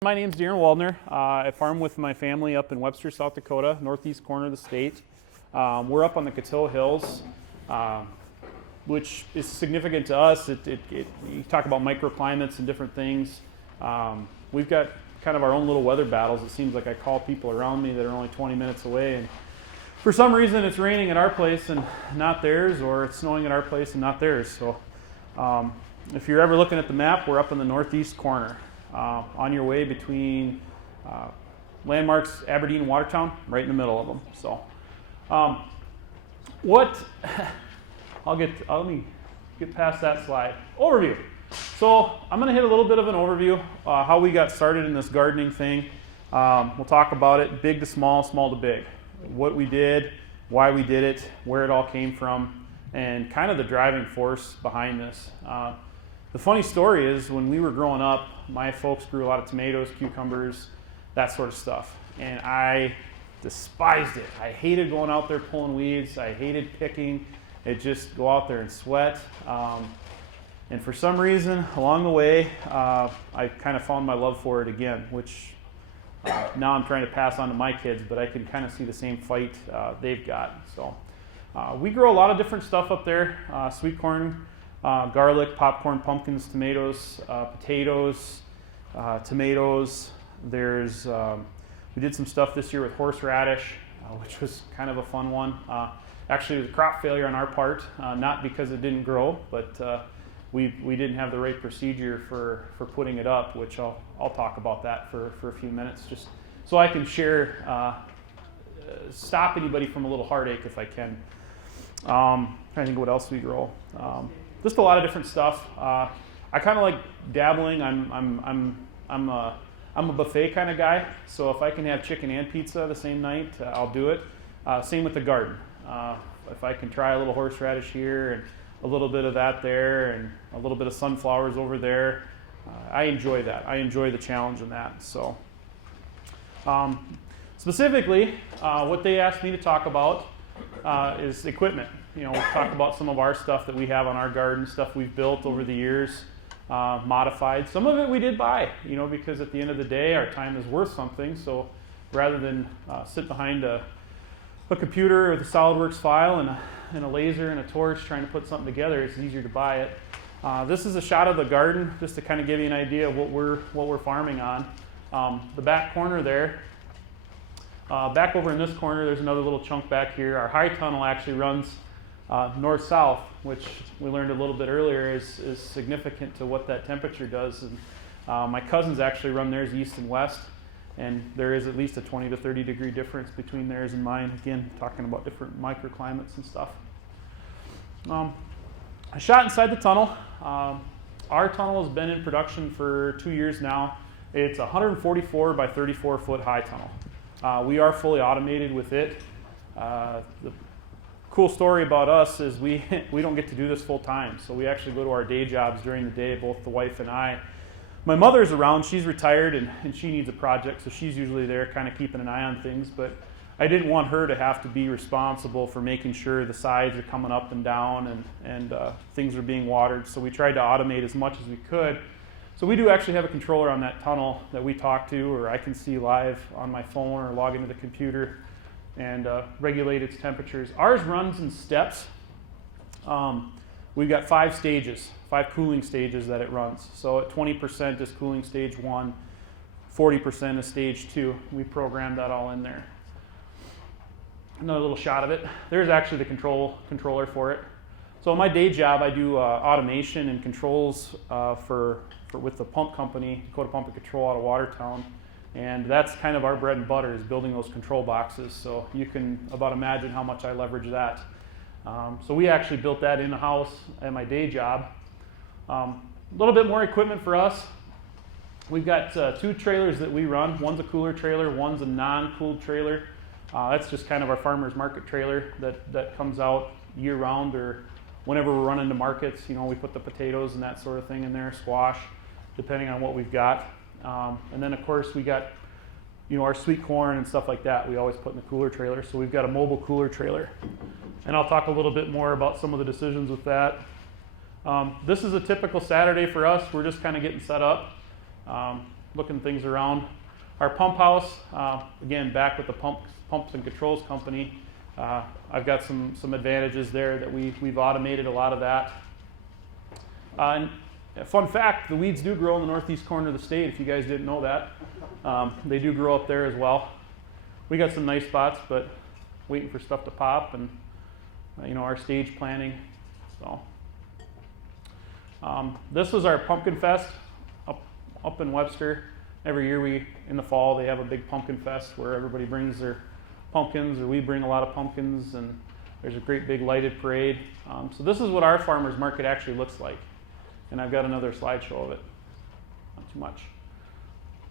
My name's Darin Waldner. I farm with my family up in Webster, South Dakota, northeast corner of the state. We're up on the Coteau Hills, which is significant to us. You talk about microclimates and different things. We've got kind of our own little weather battles. It seems like I call people around me that are only 20 minutes away, and for some reason it's raining at our place and not theirs, or it's snowing at our place and not theirs. So if you're ever looking at the map, we're up in the northeast corner. On your way between landmarks Aberdeen and Watertown, right in the middle of them. So, let me get past that slide. Overview. So I'm going to hit a little bit of an overview, how we got started in this gardening thing. We'll talk about it, big to small, small to big. What we did, why we did it, where it all came from, and kind of the driving force behind this. The funny story is when we were growing up, my folks grew a lot of tomatoes, cucumbers, that sort of stuff. And I despised it. I hated going out there pulling weeds. I hated picking. It just go out there and sweat. And for some reason, along the way, I kind of found my love for it again, which now I'm trying to pass on to my kids, but I can kind of see the same fight they've got. So we grow a lot of different stuff up there, sweet corn, garlic, popcorn, pumpkins, tomatoes, potatoes, tomatoes. We did some stuff this year with horseradish, which was kind of a fun one. Actually, it was a crop failure on our part, not because it didn't grow, but we didn't have the right procedure for putting it up, which I'll talk about that for a few minutes, just so I can share, stop anybody from a little heartache if I can. Trying to think of what else we grow. Just a lot of different stuff. I kind of like dabbling. I'm a buffet kind of guy. So if I can have chicken and pizza the same night, I'll do it. Same with the garden. If I can try a little horseradish here and a little bit of that there and a little bit of sunflowers over there, I enjoy that. I enjoy the challenge in that. So specifically, what they asked me to talk about is equipment. You know, we'll talk about some of our stuff that we have on our garden, stuff we've built over the years, modified. Some of it we did buy, you know, because at the end of the day, our time is worth something. So rather than sit behind a computer with a SolidWorks file and a laser and a torch trying to put something together, it's easier to buy it. This is a shot of the garden, just to kind of give you an idea of what we're farming on. The back corner there. Back over in this corner, there's another little chunk back here. Our high tunnel actually runs north-south, which we learned a little bit earlier is significant to what that temperature does. And my cousins actually run theirs east and west, and there is at least a 20 to 30 degree difference between theirs and mine. Again, talking about different microclimates and stuff. I shot inside the tunnel. Our tunnel has been in production for 2 years now. It's a 144 by 34 foot high tunnel. We are fully automated with it. The cool story about us is we don't get to do this full time, so we actually go to our day jobs during the day, both the wife and I. My mother's around, she's retired and she needs a project, so she's usually there kind of keeping an eye on things, but I didn't want her to have to be responsible for making sure the sides are coming up and down and things are being watered, so we tried to automate as much as we could. So we do actually have a controller on that tunnel that we talk to, or I can see live on my phone or log into the computer and regulate its temperatures. Ours runs in steps. We've got 5 stages, 5 cooling stages that it runs. So at 20% is cooling stage 1, 40% is stage 2. We programmed that all in there. Another little shot of it. There's actually the controller for it. So in my day job, I do automation and controls with the pump company, Dakota Pump Control out of Watertown. And that's kind of our bread and butter, is building those control boxes. So you can about imagine how much I leverage that. So we actually built that in the house at my day job. A little bit more equipment for us. We've got 2 trailers that we run. One's a cooler trailer, one's a non-cooled trailer. That's just kind of our farmer's market trailer that comes out year round, or whenever we're running to markets. You know, we put the potatoes and that sort of thing in there, squash, depending on what we've got. And then of course we got, you know, our sweet corn and stuff like that we always put in the cooler trailer. So we've got a mobile cooler trailer. And I'll talk a little bit more about some of the decisions with that. This is a typical Saturday for us. We're just kind of getting set up. looking things around. Our pump house, again, back with the pumps and controls company. I've got some advantages there that we've automated a lot of that. And a fun fact, the weeds do grow in the northeast corner of the state, if you guys didn't know that. They do grow up there as well. We got some nice spots, but waiting for stuff to pop and, our stage planning. So, this is our Pumpkin Fest up in Webster. Every year in the fall, they have a big Pumpkin Fest where everybody brings their pumpkins, or we bring a lot of pumpkins, and there's a great big lighted parade. So this is what our farmers market actually looks like. And I've got another slideshow of it. Not too much.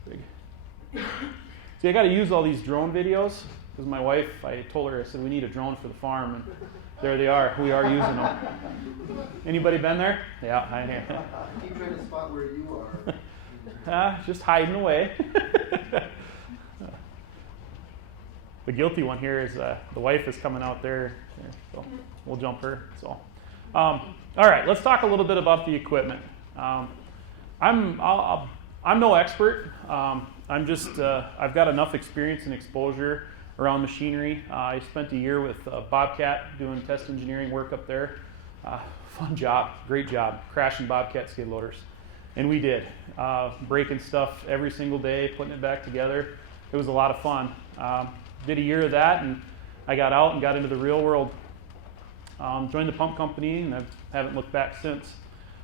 Big. See, I got to use all these drone videos because my wife, I told her, I said, we need a drone for the farm, and there they are. We are using them. Anybody been there? Yeah, I am. Keep trying to spot where you are. Just hiding away. The guilty one here is the wife is coming out there, so we'll jump her. So, all right, let's talk a little bit about the equipment. I'm no expert. I've got enough experience and exposure around machinery. I spent a year with Bobcat doing test engineering work up there. Fun job, great job, crashing Bobcat skid loaders. And we did, breaking stuff every single day, putting it back together. It was a lot of fun. Did a year of that, and I got out and got into the real world. Joined the pump company, and I haven't looked back since.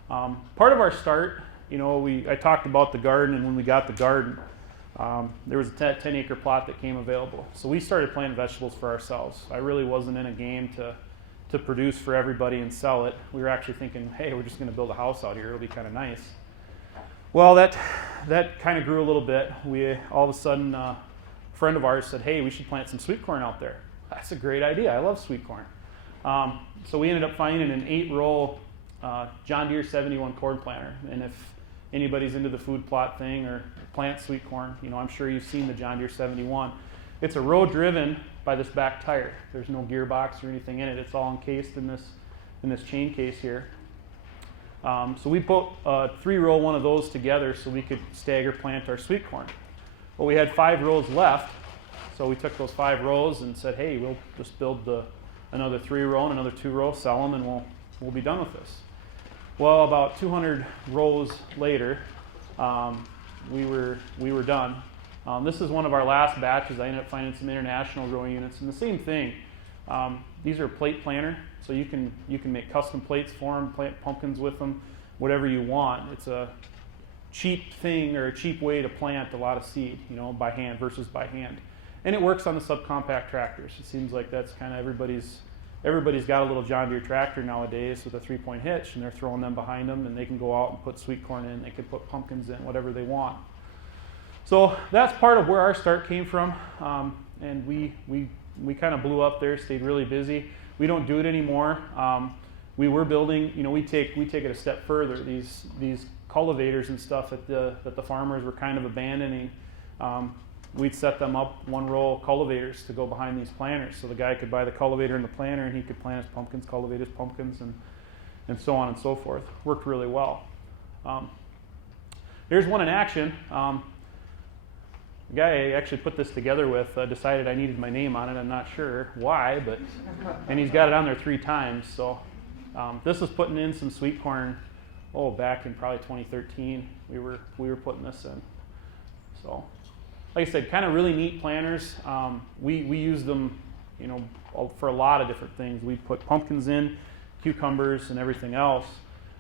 Part of our start, I talked about the garden, and when we got the garden, there was a 10-acre plot that came available. So we started planting vegetables for ourselves. I really wasn't in a game to produce for everybody and sell it. We were actually thinking, hey, we're just going to build a house out here. It'll be kind of nice. Well, that kind of grew a little bit. We all of a sudden, a friend of ours said, hey, we should plant some sweet corn out there. That's a great idea. I love sweet corn. So we ended up finding an 8-row John Deere 71 corn planter. And if anybody's into the food plot thing or plant sweet corn, I'm sure you've seen the John Deere 71. It's a row driven by this back tire. There's no gearbox or anything in it. It's all encased in this chain case here. So we put a 3-row one of those together so we could stagger plant our sweet corn. Well, we had 5 rows left, so we took those 5 rows and said, hey, we'll just build another 3-row and another 2-row, sell them, and we'll be done with this. Well, about 200 rows later, we were done. This is one of our last batches. I ended up finding some international growing units, and the same thing. These are plate planter, so you can make custom plates for them, plant pumpkins with them, whatever you want. It's a cheap thing or a cheap way to plant a lot of seed, by hand versus by hand. And it works on the subcompact tractors. It seems like that's kind of everybody's got a little John Deere tractor nowadays with a 3-point hitch, and they're throwing them behind them, and they can go out and put sweet corn in. They can put pumpkins in, whatever they want. So that's part of where our start came from, and we kind of blew up there, stayed really busy. We don't do it anymore. We were building, we take it a step further. These cultivators and stuff that the farmers were kind of abandoning. We'd set them up 1-row cultivators to go behind these planters, so the guy could buy the cultivator and the planter, and he could plant his pumpkins, cultivate his pumpkins, and so on and so forth. Worked really well. Here's one in action. The guy I actually put this together with decided I needed my name on it. I'm not sure why, and he's got it on there 3 times. So this was putting in some sweet corn. Back in probably 2013, we were putting this in. So, like I said, kind of really neat planters. We use them, for a lot of different things. We put pumpkins in, cucumbers, and everything else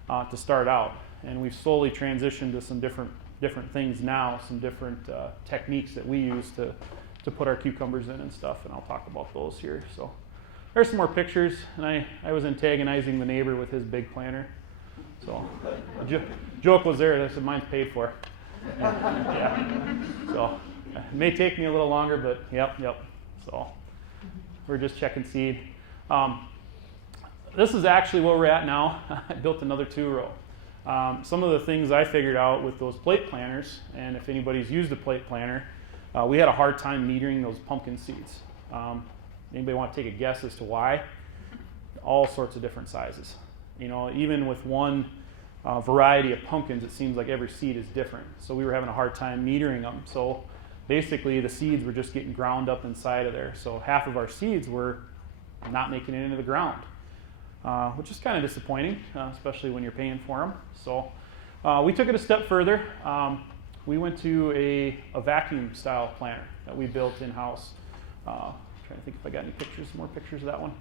to start out, and we've slowly transitioned to some different things now, some different techniques that we use to put our cucumbers in and stuff, and I'll talk about those here. So, there's some more pictures, and I was antagonizing the neighbor with his big planter. So, joke was there. I said, mine's paid for. Yeah. So, it may take me a little longer, but yep. So, we're just checking seed. This is actually where we're at now. I built another 2-row. Some of the things I figured out with those plate planters, and if anybody's used a plate planter, we had a hard time metering those pumpkin seeds. Anybody want to take a guess as to why? All sorts of different sizes. Even with one variety of pumpkins, it seems like every seed is different. So we were having a hard time metering them. So basically the seeds were just getting ground up inside of there. So half of our seeds were not making it into the ground, which is kind of disappointing, especially when you're paying for them. So we took it a step further. We went to a vacuum style planter that we built in-house. Trying to think if I got any pictures, more pictures of that one.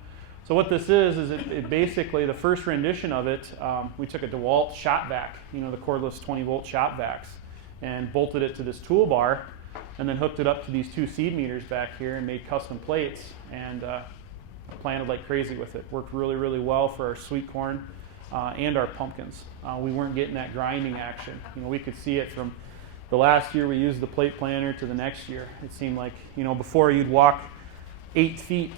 So what this is it basically, the first rendition of it, we took a DeWalt shot vac, the cordless 20-volt shot vacs, and bolted it to this toolbar, and then hooked it up to these 2 seed meters back here and made custom plates, and planted like crazy with it. Worked really, really well for our sweet corn and our pumpkins. We weren't getting that grinding action. We could see it from the last year we used the plate planter to the next year. It seemed like, before you'd walk 8 feet,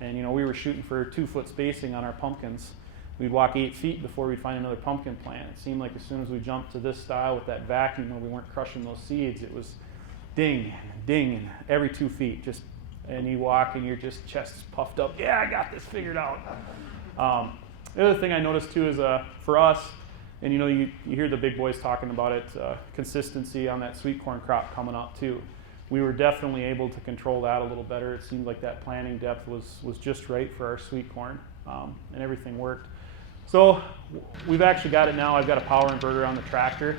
and we were shooting for 2-foot spacing on our pumpkins. We'd walk 8 feet before we'd find another pumpkin plant. It seemed like as soon as we jumped to this style with that vacuum where we weren't crushing those seeds, it was ding, ding, every 2 feet. And you walk and your chest is puffed up. Yeah, I got this figured out. The other thing I noticed too is for us, and you hear the big boys talking about it, consistency on that sweet corn crop coming up too. We were definitely able to control that a little better. It seemed like that planting depth was just right for our sweet corn, and everything worked. So we've actually got it now. I've got a power inverter on the tractor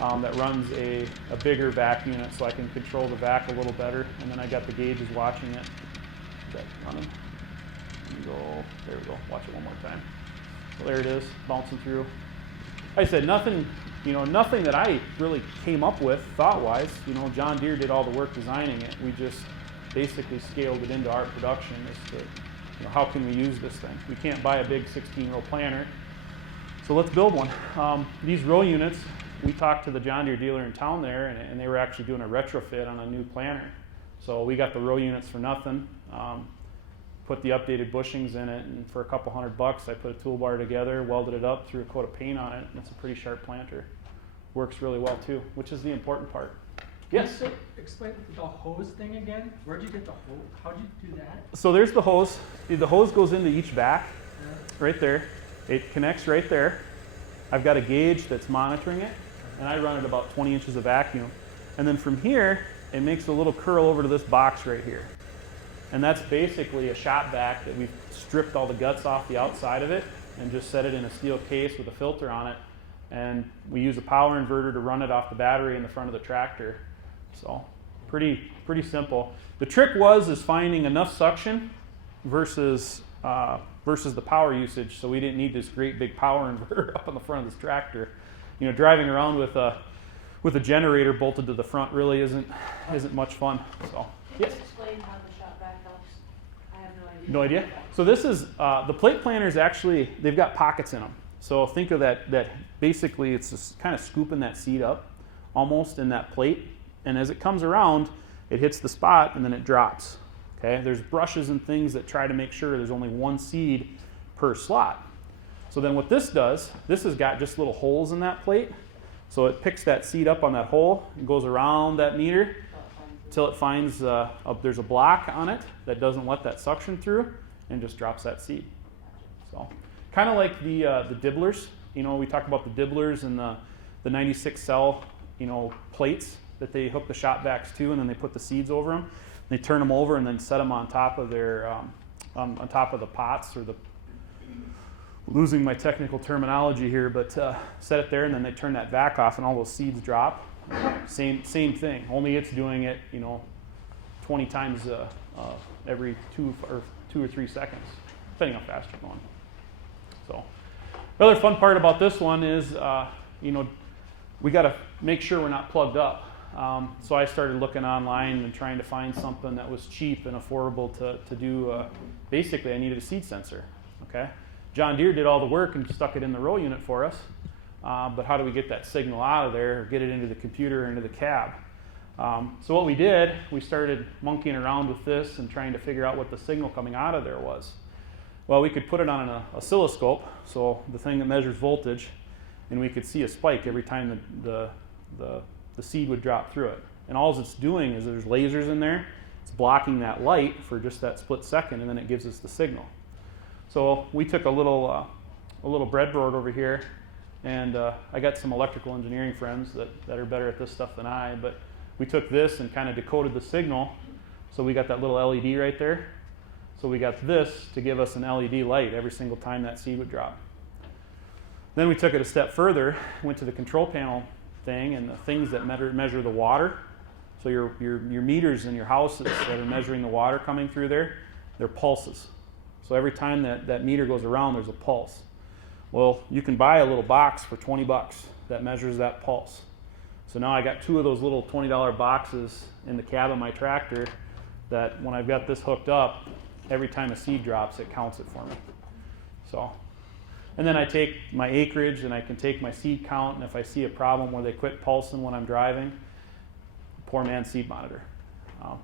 that runs a bigger vac unit, so I can control the vac a little better. And then I got the gauges watching it. Is that running? There we go. Watch it one more time. So there it is, bouncing through. Like I said, nothing that I really came up with thought-wise. John Deere did all the work designing it. We just basically scaled it into our production as to, how can we use this thing? We can't buy a big 16-row planter, so let's build one. These row units, we talked to the John Deere dealer in town there, and they were actually doing a retrofit on a new planter. So we got the row units for nothing. Put the updated bushings in it, and for a couple $100, I put a toolbar together, welded it up, threw a coat of paint on it, and it's a pretty sharp planter. Works really well too, which is the important part. Yes? Can you explain the hose thing again? Where'd you get the hose? How'd you do that? So there's the hose. The hose goes into each vac, right there. It connects right there. I've got a gauge that's monitoring it, and I run it about 20 inches of vacuum. And then from here, it makes a little curl over to this box right here. And that's basically a shot vac that we've stripped all the guts off the outside of it and just set it in a steel case with a filter on it. And we use a power inverter to run it off the battery in the front of the tractor. So pretty simple. The trick is finding enough suction versus the power usage, so we didn't need this great big power inverter up on the front of this tractor. Driving around with a generator bolted to the front really isn't much fun. So yes. Explain how the shot vac helps. I have no idea. No idea. So this is the plate planters. Actually, they've got pockets in them. So think of that basically it's just kind of scooping that seed up almost in that plate, and as it comes around, it hits the spot and then it drops. Okay. There's brushes and things that try to make sure there's only one seed per slot. So then what this does, this has got just little holes in that plate. So it picks that seed up on that hole and goes around that meter until it finds there's a block on it that doesn't let that suction through and just drops that seed. So kind of like the dibblers. We talk about the dibblers and the 96 cell plates that they hook the shot vacs to, and then they put the seeds over them. They turn them over and then set them on top of their on top of the pots, or the, losing my technical terminology here, but set it there, and then they turn that vac off and all those seeds drop. Same thing, only it's doing it 20 times every 2 or 3 seconds, depending how fast you're going. So the other fun part about this one is we got to make sure we're not plugged up. So I started looking online and trying to find something that was cheap and affordable to do. Basically, I needed a seed sensor. Okay, John Deere did all the work and stuck it in the row unit for us. But how do we get that signal out of there, or get it into the computer or into the cab? So what we did, we started monkeying around with this and trying to figure out what the signal coming out of there was. Well, we could put it on an oscilloscope, so the thing that measures voltage, and we could see a spike every time the seed would drop through it. And all it's doing is there's lasers in there. It's blocking that light for just that split second, and then it gives us the signal. So we took a little breadboard over here, And I got some electrical engineering friends that are better at this stuff than I, but we took this and kind of decoded the signal. So we got that little LED right there. So we got this to give us an LED light every single time that seed would drop. Then we took it a step further, went to the control panel thing and the things that measure the water. So your meters in your houses that are measuring the water coming through there, they're pulses. So every time that meter goes around, there's a pulse. Well, you can buy a little box for $20 that measures that pulse. So now I got 2 of those little $20 boxes in the cab of my tractor that when I've got this hooked up, every time a seed drops, it counts it for me. So, and then I take my acreage and I can take my seed count, and if I see a problem where they quit pulsing when I'm driving, poor man's seed monitor.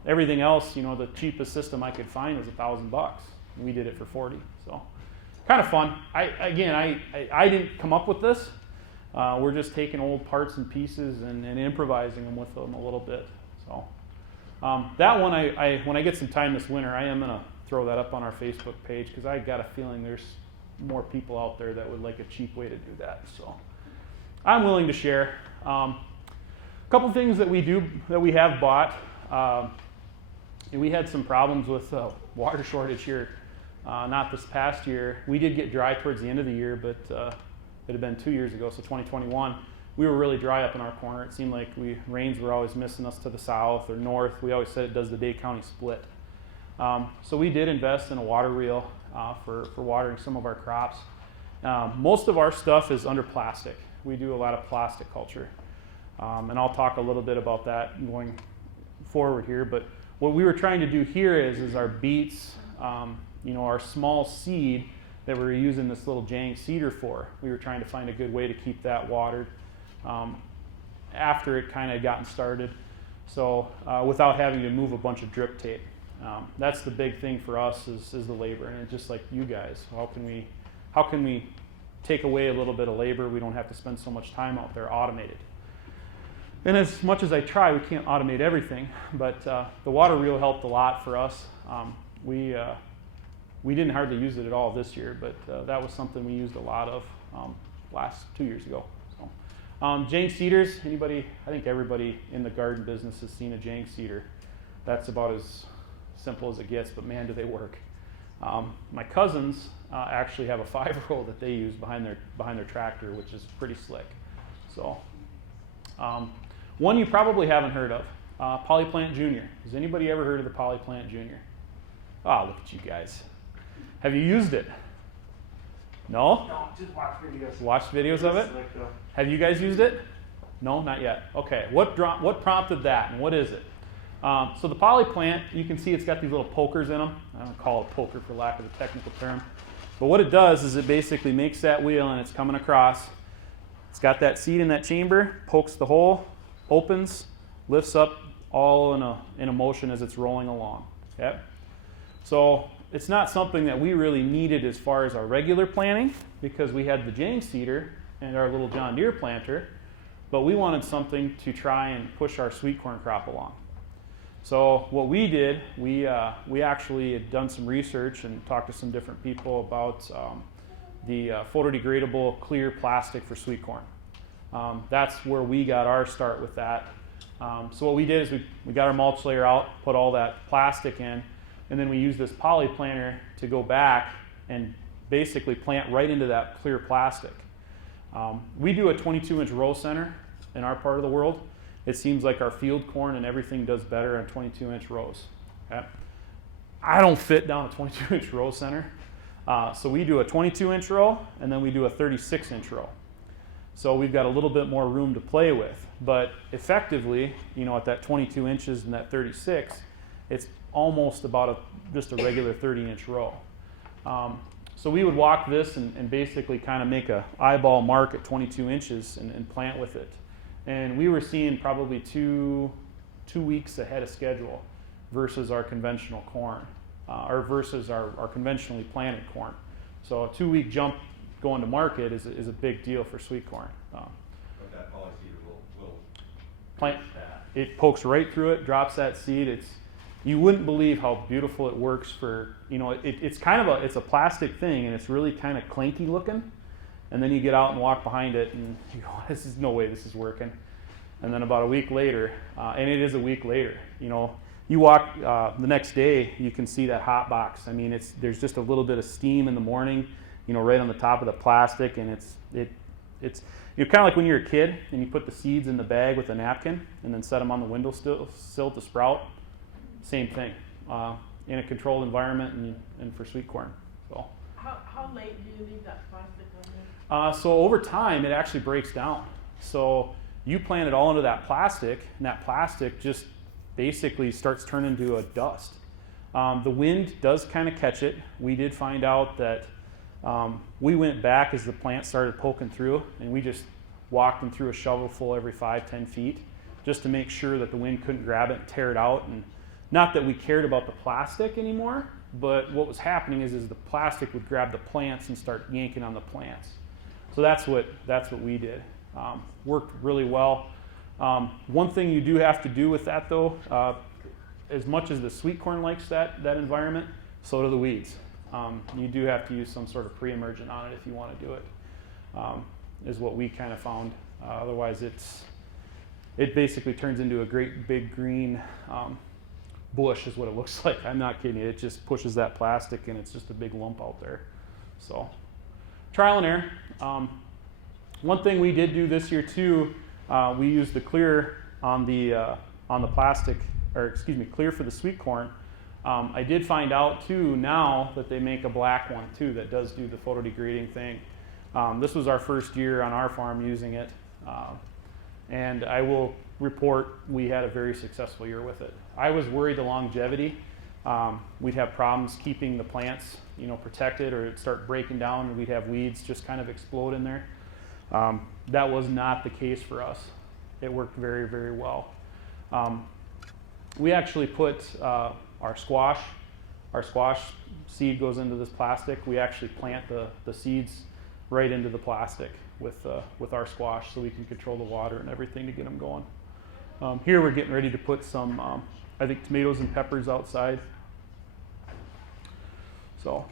Everything else, the cheapest system I could find was $1,000. We did it for 40. So, kind of fun. I didn't come up with this. We're just taking old parts and pieces and improvising them with them a little bit. So, that one, when I get some time this winter, I am gonna throw that up on our Facebook page because I got a feeling there's more people out there that would like a cheap way to do that. So, I'm willing to share. A couple things that we have bought. And we had some problems with water shortage here. Not this past year. We did get dry towards the end of the year, but it had been 2 years ago, so 2021. We were really dry up in our corner. It seemed like rains were always missing us to the south or north. We always said it does the Dade County split. So we did invest in a water reel for watering some of our crops. Most of our stuff is under plastic. We do a lot of plastic culture. And I'll talk a little bit about that going forward here. But what we were trying to do here is our beets, our small seed that we were using this little jank seeder for. We were trying to find a good way to keep that watered after it kind of gotten started. So without having to move a bunch of drip tape. That's the big thing for us is the labor. And just like you guys, how can we take away a little bit of labor? We don't have to spend so much time out there automated. And as much as I try, we can't automate everything, but the water reel helped a lot for us. We didn't hardly use it at all this year, but that was something we used a lot of last 2 years ago. So, jank seeders, anybody? I think everybody in the garden business has seen a jank seeder. That's about as simple as it gets, but man, do they work. My cousins actually have a 5-row that they use behind their tractor, which is pretty slick. So. One you probably haven't heard of, Polyplant Junior. Has anybody ever heard of the Polyplant Junior? Oh, look at you guys. Have you used it? No? No, just watch videos. Watched videos of it? Have you guys used it? No, not yet. Okay, what prompted that and what is it? So the Polyplant, you can see it's got these little pokers in them. I don't call it poker for lack of a technical term. But what it does is it basically makes that wheel and it's coming across. It's got that seed in that chamber, pokes the hole, opens, lifts up all in a motion as it's rolling along. Okay? So it's not something that we really needed as far as our regular planting because we had the jank seeder and our little John Deere planter, but we wanted something to try and push our sweet corn crop along. So what we did, we actually had done some research and talked to some different people about the photodegradable clear plastic for sweet corn. That's where we got our start with that. So what we did is we got our mulch layer out, put all that plastic in, and then we used this poly planter to go back and basically plant right into that clear plastic. We do a 22-inch row center in our part of the world. It seems like our field corn and everything does better on 22-inch rows. Okay? I don't fit down a 22-inch row center. So we do a 22-inch row, and then we do a 36-inch row. So we've got a little bit more room to play with. But effectively, at that 22 inches and that 36, it's almost about just a regular 30-inch row. So we would walk this and basically kind of make an eyeball mark at 22 inches and plant with it. And we were seeing probably two weeks ahead of schedule versus our conventional corn. Or versus our conventionally planted corn. So a 2-week jump going to market is a big deal for sweet corn. But that poly seeder will plant. It pokes right through it, drops that seed. You wouldn't believe how beautiful it works for, it's kind of it's a plastic thing and it's really kind of clanky looking. And then you get out and walk behind it, and you go, this is no way this is working. And then about a week later, and it is a week later, you walk the next day, you can see that hot box. I mean, there's just a little bit of steam in the morning, right on the top of the plastic, and it's kind of like when you're a kid and you put the seeds in the bag with a napkin and then set them on the windowsill to sprout. Same thing in a controlled environment and for sweet corn. So. How late do you leave that plastic on there? So over time, it actually breaks down. So you plant it all into that plastic, and that plastic just basically starts turning into a dust. The wind does kind of catch it. We did find out that we went back as the plant started poking through, and we just walked them through a shovelful every 5-10 feet just to make sure that the wind couldn't grab it and tear it out. And not that we cared about the plastic anymore, but what was happening is the plastic would grab the plants and start yanking on the plants. So that's what we did. Worked really well. One thing you do have to do with that, though, as much as the sweet corn likes that environment, so do the weeds. You do have to use some sort of pre-emergent on it if you want to do it, is what we kind of found. Otherwise, it basically turns into a great big green bush is what it looks like. I'm not kidding you. It just pushes that plastic, and it's just a big lump out there. So trial and error. One thing we did do this year too, we used the clear on the plastic, clear for the sweet corn. I did find out too now that they make a black one too that does do the photodegrading thing. This was our first year on our farm using it, and I will report we had a very successful year with it. I was worried the longevity. We'd have problems keeping the plants, protected, or it'd start breaking down, and we'd have weeds just kind of explode in there. That was not the case for us. It worked very, very well. We actually put our squash seed goes into this plastic. We actually plant the seeds right into the plastic with our squash, so we can control the water and everything to get them going. Here we're getting ready to put some, I think, tomatoes and peppers outside. So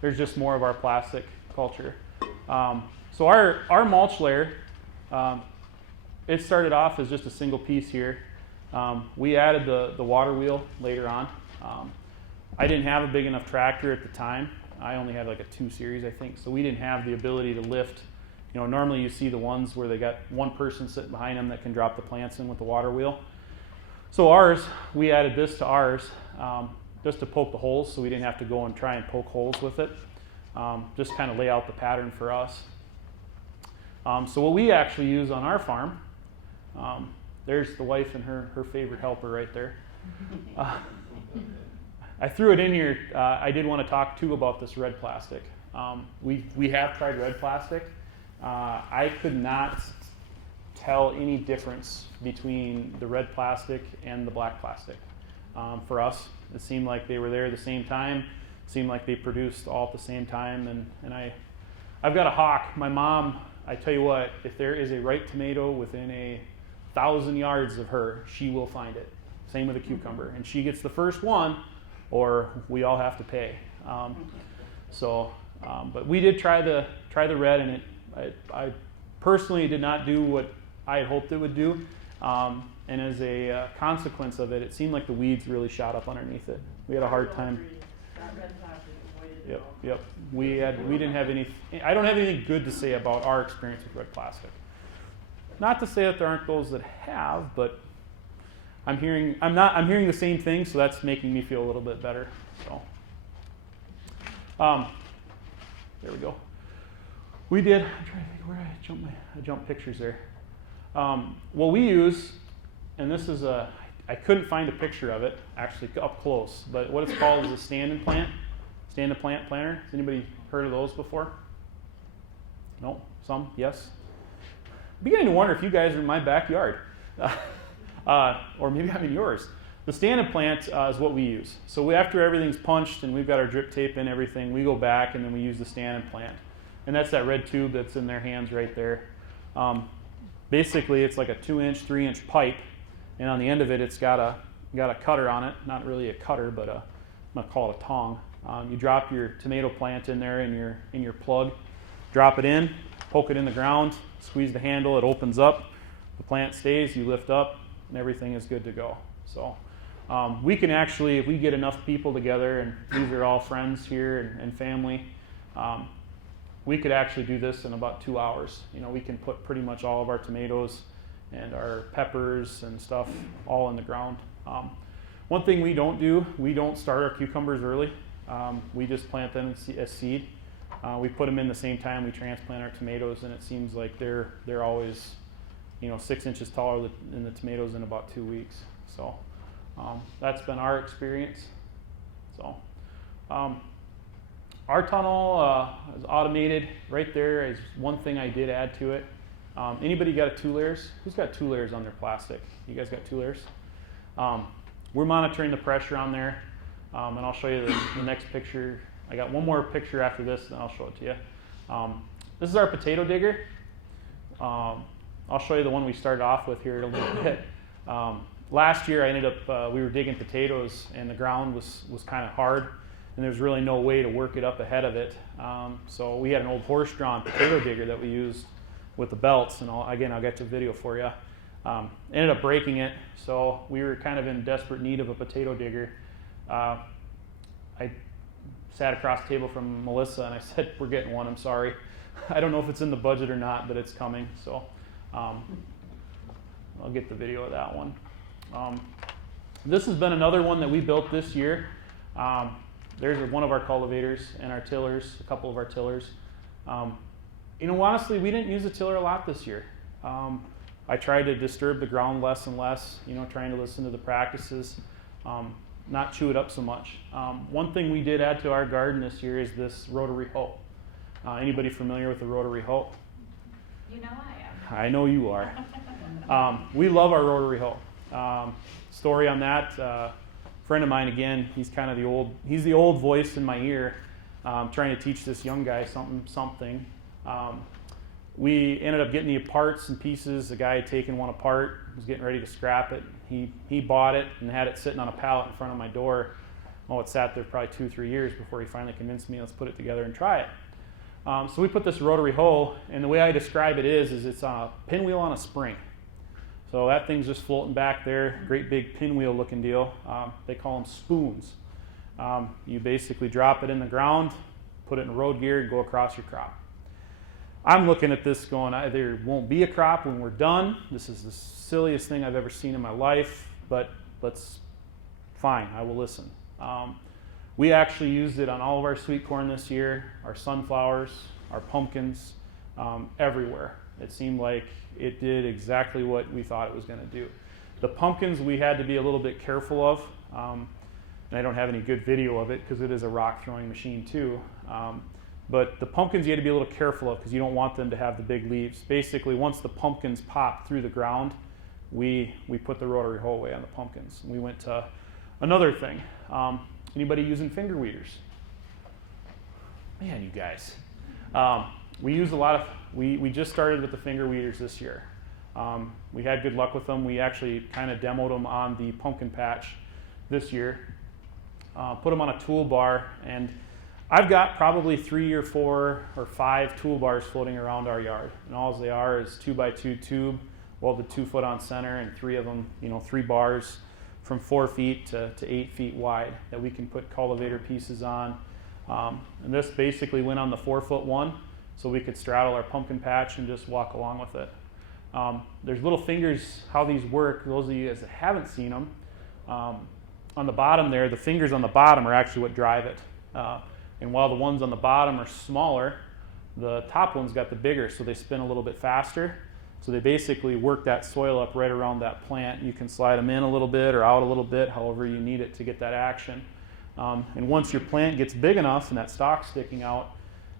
there's just more of our plastic culture. So our mulch layer, it started off as just a single piece here. We added the water wheel later on. I didn't have a big enough tractor at the time. I only had like a 2 series, I think, so we didn't have the ability to lift. Normally you see the ones where they got one person sitting behind them that can drop the plants in with the water wheel. So we added this to ours just to poke the holes, so we didn't have to go and try and poke holes with it. Just kind of lay out the pattern for us. So what we actually use on our farm, there's the wife and her favorite helper right there. I threw it in here. I did want to talk too about this red plastic. We have tried red plastic. I could not tell any difference between the red plastic and the black plastic. For us, it seemed like they were there at the same time. It seemed like they produced all at the same time. And I've got a hawk. My mom, I tell you what, if there is a ripe tomato within 1,000 yards of her, she will find it. Same with a cucumber. And she gets the first one, or we all have to pay. But we did try the red, and I personally did not do what I had hoped it would do. And as a consequence of it, it seemed like the weeds really shot up underneath it. We had a hard time. That red plastic is weighted Yep. We didn't have any. I don't have anything good to say about our experience with red plastic. Not to say that there aren't those that have, but I'm hearing the same thing, so that's making me feel a little bit better. So, there we go. We did. I'm trying to think where I jumped pictures there. What we use, and this is I couldn't find a picture of it actually up close, but what it's called is a stand-and plant planter. Has anybody heard of those before? No? Some? Yes? I'm beginning to wonder if you guys are in my backyard. Or maybe I'm in yours. The stand-and plant is what we use. So after everything's punched and we've got our drip tape and everything, we go back and then we use the stand-and plant. And that's that red tube that's in their hands right there. Basically, it's like a 2-inch, 3-inch pipe, and on the end of it, it's got a cutter on it. Not really a cutter, but I'm gonna call it a tong. You drop your tomato plant in there in your plug, drop it in, poke it in the ground, squeeze the handle, it opens up, the plant stays, you lift up, and everything is good to go. So we can actually, if we get enough people together, and these are all friends here and family, we could actually do this in about 2 hours. You know, we can put pretty much all of our tomatoes and our peppers and stuff all in the ground. One thing we don't do, we don't start our cucumbers early. We just plant them as seed. We put them in the same time we transplant our tomatoes, and it seems like they're always, 6 inches taller than the tomatoes in about 2 weeks. So that's been our experience. So our tunnel is automated. Right there is one thing I did add to it. Anybody got a 2 layers? Who's got 2 layers on their plastic? You guys got 2 layers? We're monitoring the pressure on there, and I'll show you the next picture. I got one more picture after this, and I'll show it to you. This is our potato digger. I'll show you the one we started off with here in a little bit. Last year I ended up, we were digging potatoes, and the ground was kind of hard, and there's really no way to work it up ahead of it. So we had an old horse-drawn potato digger that we used with the belts, and I'll get the video for you. Ended up breaking it, so we were kind of in desperate need of a potato digger. I sat across the table from Melissa and I said, "We're getting one, I'm sorry. I don't know if it's in the budget or not, but it's coming." So I'll get the video of that one. This has been another one that we built this year. There's one of our cultivators and our tillers, a couple of our tillers. Honestly, we didn't use the tiller a lot this year. I tried to disturb the ground less and less, trying to listen to the practices, not chew it up so much. One thing we did add to our garden this year is this rotary hoe. Anybody familiar with the rotary hoe? You know I am. I know you are. We love our rotary hoe. Story on that, friend of mine again, he's kind of the old voice in my ear, trying to teach this young guy something. We ended up getting the parts and pieces. The guy had taken one apart, was getting ready to scrap it. He bought it and had it sitting on a pallet in front of my door. It sat there probably 2-3 years before he finally convinced me, let's put it together and try it. So we put this rotary hoe, and the way I describe it is it's on a pinwheel on a spring. So that thing's just floating back there, great big pinwheel looking deal. They call them spoons. You basically drop it in the ground, put it in road gear, and go across your crop. I'm looking at this going, there won't be a crop when we're done. This is the silliest thing I've ever seen in my life, but fine, I will listen. We actually used it on all of our sweet corn this year, our sunflowers, our pumpkins, everywhere. It seemed like it did exactly what we thought it was going to do. The pumpkins we had to be a little bit careful of, and I don't have any good video of it because it is a rock throwing machine too. But the pumpkins you had to be a little careful of because you don't want them to have the big leaves. Basically, once the pumpkins pop through the ground, we put the rotary hoe away on the pumpkins. We went to another thing. Anybody using finger weeders? Man, you guys. We use a lot of, we just started with the finger weeders this year. We had good luck with them. We actually kind of demoed them on the pumpkin patch this year. Put them on a toolbar, and I've got probably 3 or 4 or 5 toolbars floating around our yard. And all they are is 2x2 tube, welded 2 foot on center, and 3 of them, 3 bars from 4 feet to 8 feet wide that we can put cultivator pieces on. And this basically went on the 4-foot one, so we could straddle our pumpkin patch and just walk along with it. There's little fingers, how these work, those of you guys that haven't seen them. On the bottom there, the fingers on the bottom are actually what drive it. And while the ones on the bottom are smaller, the top one's got the bigger, so they spin a little bit faster. So they basically work that soil up right around that plant. You can slide them in a little bit or out a little bit, however you need it to get that action. And once your plant gets big enough and that stalk's sticking out,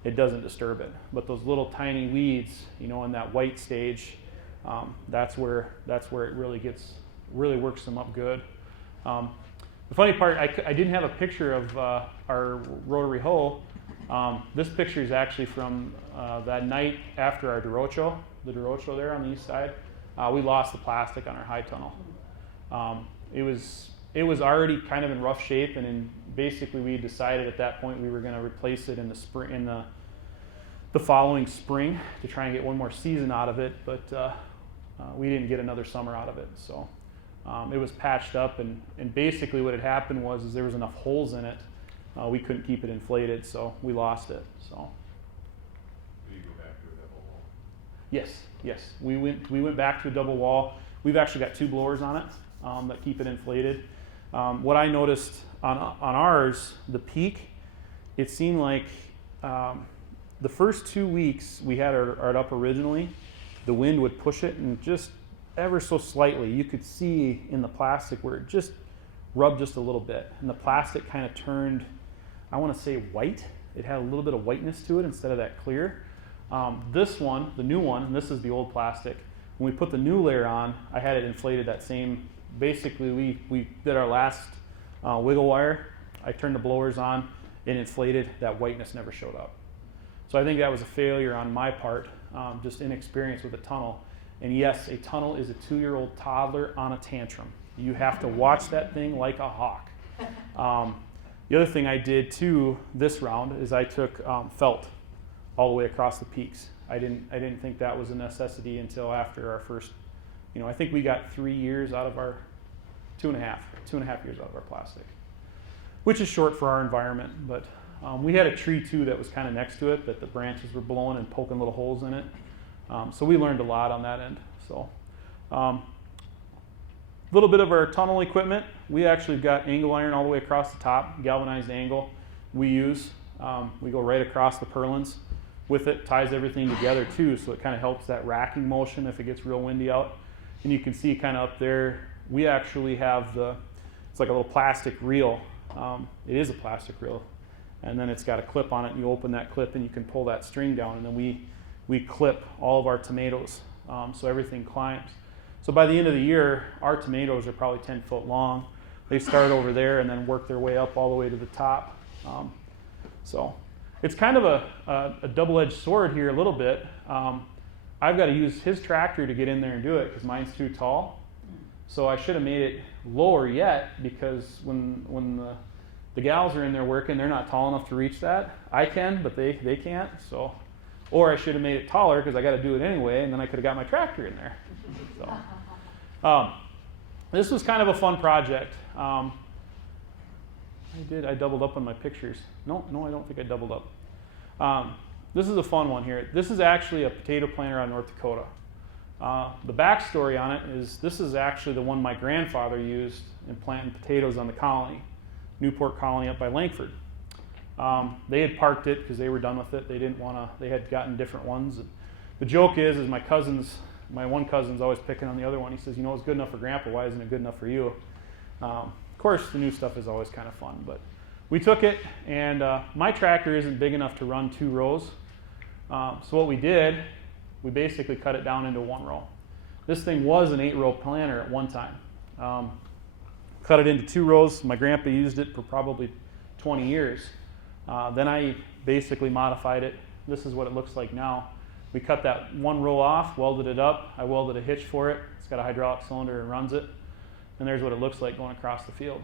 it doesn't disturb it. But those little tiny weeds, in that white stage, that's where it really works them up good. The funny part, I didn't have a picture of our rotary hoe. This picture is actually from that night after our derecho, the derecho there on the east side. We lost the plastic on our high tunnel. It was it was already kind of in rough shape, and basically we decided at that point we were going to replace it in the spring, in the following spring, to try and get one more season out of it, but we didn't get another summer out of it. So it was patched up, and basically what had happened was there was enough holes in it, we couldn't keep it inflated, so we lost it. So. Do you go back to a double wall? Yes. We went back to a double wall. We've actually got 2 blowers on it that keep it inflated. What I noticed on ours, the peak, it seemed like the first 2 weeks we had it up originally, the wind would push it, and just ever so slightly, you could see in the plastic where it just rubbed just a little bit, and the plastic kind of turned, I want to say white. It had a little bit of whiteness to it instead of that clear. This one, the new one, and this is the old plastic, when we put the new layer on, I had it inflated that same, basically we did our last wiggle wire, I turned the blowers on, it inflated, that whiteness never showed up. So I think that was a failure on my part, just inexperience with a tunnel. And yes, a tunnel is a 2-year-old toddler on a tantrum. You have to watch that thing like a hawk. The other thing I did too this round is I took felt all the way across the peaks. I didn't think that was a necessity until after our first, I think we got 3 years out of our 2.5 years out of our plastic, which is short for our environment. But we had a tree too that was kind of next to it that the branches were blowing and poking little holes in it. So we learned a lot on that end. So a little bit of our tunnel equipment. We actually got angle iron all the way across the top, galvanized angle we use. We go right across the purlins with it, ties everything together too, so it kind of helps that racking motion if it gets real windy out. And you can see kind of up there, we actually have it's like a little plastic reel. It is a plastic reel. And then it's got a clip on it, and you open that clip and you can pull that string down, and then we clip all of our tomatoes, so everything climbs. So by the end of the year, our tomatoes are probably 10 foot long. They start over there and then work their way up all the way to the top. So it's kind of a double-edged sword here a little bit. I've got to use his tractor to get in there and do it because mine's too tall. So I should have made it lower yet, because when the gals are in there working, they're not tall enough to reach that. I can, but they can't. So, or I should have made it taller because I got to do it anyway, and then I could have got my tractor in there. So, this was kind of a fun project. I doubled up on my pictures. No, I don't think I doubled up. This is a fun one here. This is actually a potato planter out of North Dakota. The backstory on it is this is actually the one my grandfather used in planting potatoes on the colony, Newport Colony up by Langford. They had parked it because they were done with it. They didn't want to, they had gotten different ones. The joke is my one cousin's always picking on the other one. He says, it's good enough for Grandpa, why isn't it good enough for you? Of course, the new stuff is always kind of fun, but we took it, and my tractor isn't big enough to run 2 rows. So what we did, we basically cut it down into 1 row. This thing was an 8-row planter at one time. Cut it into 2 rows. My grandpa used it for probably 20 years. Then I basically modified it. This is what it looks like now. We cut that 1 row off, welded it up. I welded a hitch for it. It's got a hydraulic cylinder and runs it. And there's what it looks like going across the field.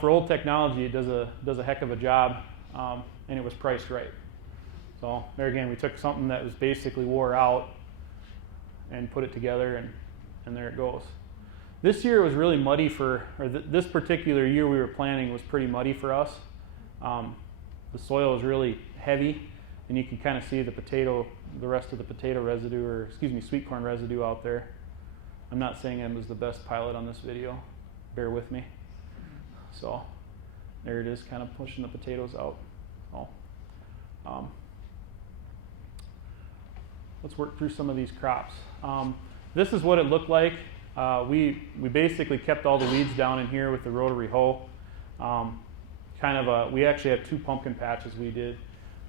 For old technology, it does a heck of a job, and it was priced right. So there again, we took something that was basically wore out and put it together, and there it goes. This year was really muddy this particular year we were planting was pretty muddy for us. The soil was really heavy, and you can kind of see the rest of the potato residue, sweet corn residue out there. I'm not saying I was the best pilot on this video. Bear with me. So there it is, kind of pushing the potatoes out. So, let's work through some of these crops. This is what it looked like. We basically kept all the weeds down in here with the rotary hoe. We actually had 2 pumpkin patches we did.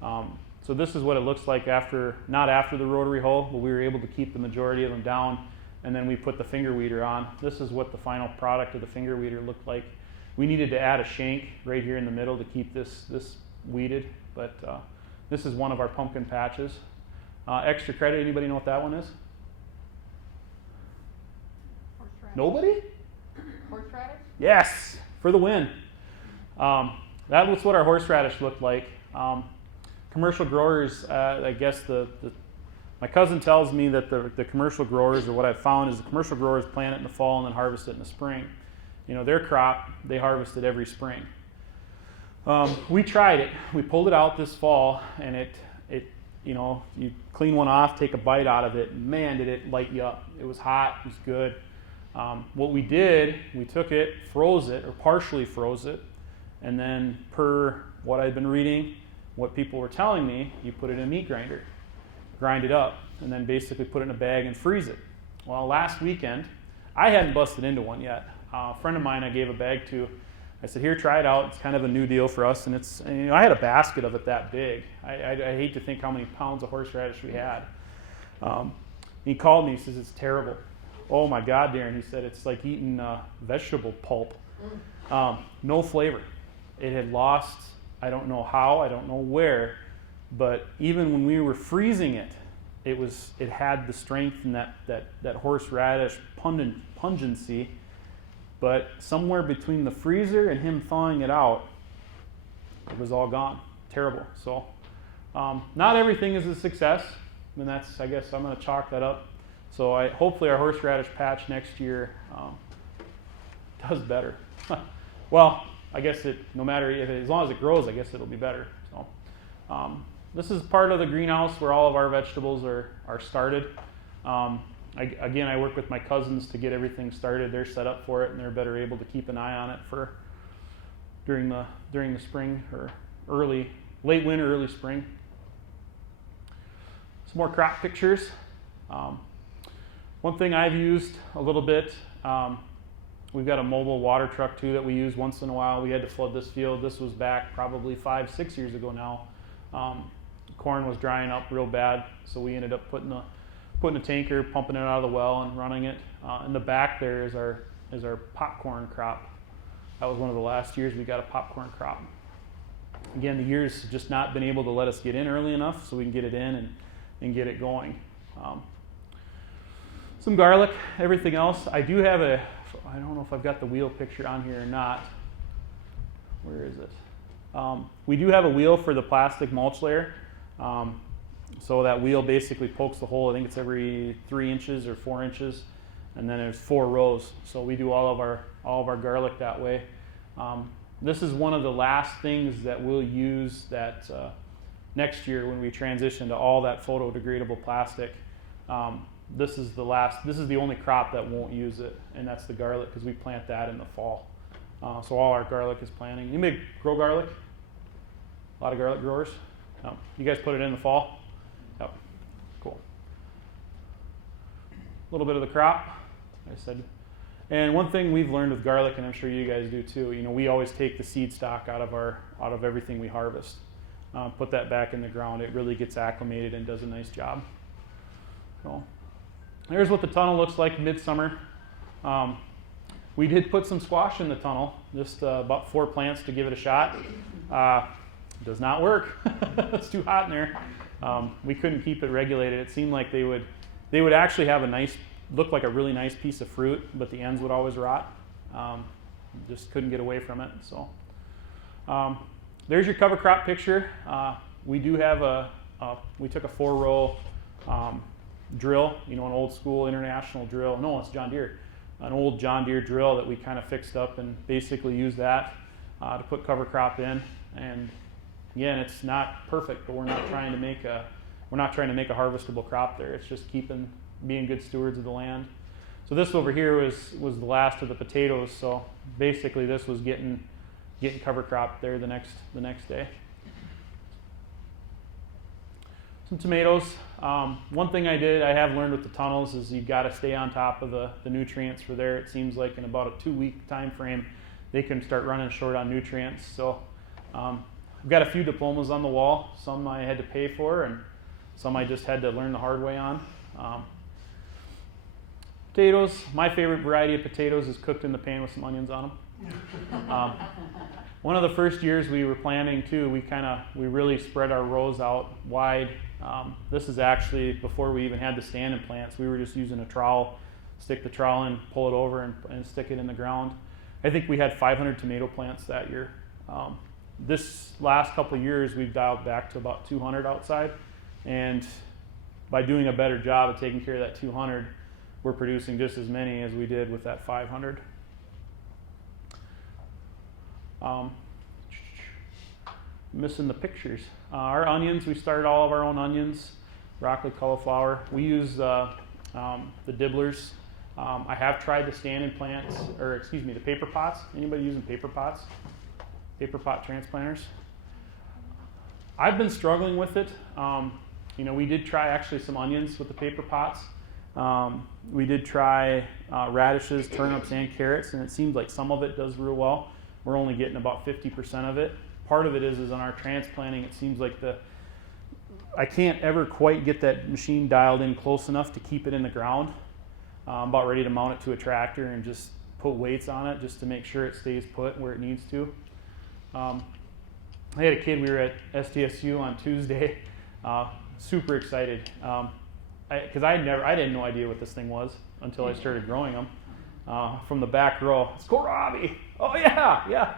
So this is what it looks like not after the rotary hoe, but we were able to keep the majority of them down, and then we put the finger weeder on. This is what the final product of the finger weeder looked like. We needed to add a shank right here in the middle to keep this weeded, but this is one of our pumpkin patches. Extra credit, anybody know what that one is? Horseradish. Nobody? Horseradish? Yes, for the win. That was what our horseradish looked like. Commercial growers, I guess my cousin tells me that the commercial growers, or what I've found is the commercial growers plant it in the fall and then harvest it in the spring. Their crop, they harvest it every spring. We tried it. We pulled it out this fall, and it you clean one off, take a bite out of it, and man, did it light you up. It was hot, it was good. What we did, we took it, froze it, or partially froze it, and then per what I'd been reading, what people were telling me, you put it in a meat grinder, grind it up, and then basically put it in a bag and freeze it. Well, last weekend, I hadn't busted into one yet. A friend of mine I gave a bag to. I said, here, try it out. It's kind of a new deal for us. And I had a basket of it that big. I hate to think how many pounds of horseradish we had. He called me. He says, it's terrible. Oh, my God, Darin. He said, it's like eating vegetable pulp. No flavor. It had lost, I don't know how, I don't know where, but even when we were freezing it, it had the strength and that horseradish pungency. But somewhere between the freezer and him thawing it out, it was all gone. Terrible. So not everything is a success. And I guess I'm going to chalk that up. So hopefully our horseradish patch next year does better. Well, I guess no matter as long as it grows, I guess it'll be better. So this is part of the greenhouse where all of our vegetables are started. I work with my cousins to get everything started. They're set up for it, and they're better able to keep an eye on it during the spring or late winter, early spring. Some more crop pictures. One thing I've used a little bit, we've got a mobile water truck too that we use once in a while. We had to flood this field. This was back probably 5-6 years ago now. Corn was drying up real bad, so we ended up putting a tanker, pumping it out of the well and running it. In the back there is our popcorn crop. That was one of the last years we got a popcorn crop. Again, the year's just not been able to let us get in early enough so we can get it in and get it going. Some garlic, everything else. I do have I don't know if I've got the wheel picture on here or not. Where is it? We do have a wheel for the plastic mulch layer. So that wheel basically pokes the hole. I think it's every 3 inches or 4 inches, and then there's 4 rows. So we do all of our garlic that way. This is one of the last things that we'll use that next year when we transition to all that photodegradable plastic. This is the only crop that won't use it, and that's the garlic because we plant that in the fall. So all our garlic is planting. You may grow garlic. A lot of garlic growers. You guys put it in the fall. Yep, cool. A little bit of the crop, like I said. And one thing we've learned with garlic, and I'm sure you guys do too, we always take the seed stock out of everything we harvest. Put that back in the ground. It really gets acclimated and does a nice job. So here's what the tunnel looks like midsummer. We did put some squash in the tunnel, just about 4 plants to give it a shot. Does not work. It's too hot in there. We couldn't keep it regulated. It seemed like they would actually have look like a really nice piece of fruit, but the ends would always rot. Just couldn't get away from it. So there's your cover crop picture. We do have we took a 4-row drill, an old school international drill. No, it's John Deere. An old John Deere drill that we kind of fixed up and basically used that to put cover crop in. And again, it's not perfect, but we're not trying to make a harvestable crop there. It's just being good stewards of the land. So this over here was the last of the potatoes. So basically, this was getting cover crop there the next day. Some tomatoes. One thing I have learned with the tunnels is you've got to stay on top of the nutrients for there. It seems like in about a 2-week time frame, they can start running short on nutrients. So I've got a few diplomas on the wall. Some I had to pay for, and some I just had to learn the hard way on. Potatoes. My favorite variety of potatoes is cooked in the pan with some onions on them. One of the first years we were planting too, we really spread our rows out wide. This is actually before we even had the standing plants. We were just using a trowel stick the trowel in, pull it over, and stick it in the ground. I think we had 500 tomato plants that year. This last couple of years, we've dialed back to about 200 outside, and by doing a better job of taking care of that 200, we're producing just as many as we did with that 500. Missing the pictures. Our onions, we started all of our own onions, broccoli, cauliflower. We use the dibblers. I have tried the stand-in plants, or excuse me, the paper pots. Anybody using paper pots? Paper pot transplanters? I've been struggling with it. We did try actually some onions with the paper pots. We did try radishes, turnips, and carrots, and it seems like some of it does real well. We're only getting about 50% of it. Part of it is on our transplanting, it seems like I can't ever quite get that machine dialed in close enough to keep it in the ground. I'm about ready to mount it to a tractor and just put weights on it just to make sure it stays put where it needs to. I had a kid, we were at SDSU on Tuesday, super excited, because I had no idea what this thing was until I started growing them. From the back row, it's kohlrabi, oh yeah.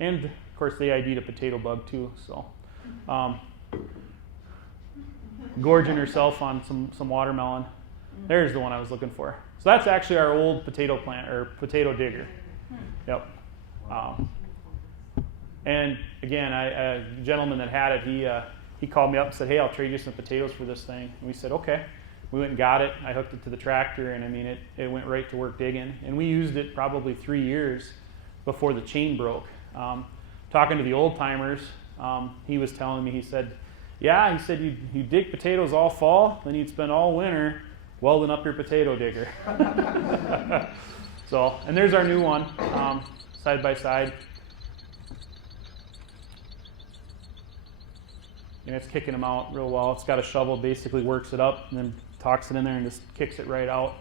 And of course they ID'd a potato bug too, so. Gorging herself on some watermelon. There's the one I was looking for. So that's actually our old potato plant, or potato digger. Yep. And again, a gentleman that had it, he called me up and said, hey, I'll trade you some potatoes for this thing. And we said, okay. We went and got it. I hooked it to the tractor, and I mean, it went right to work digging. And we used it probably 3 years before the chain broke. Talking to the old timers, he was telling me, he said, you dig potatoes all fall, then you'd spend all winter welding up your potato digger. So, and there's our new one, side by side. And it's kicking them out real well. It's got a shovel, basically works it up, and then talks it in there and just kicks it right out.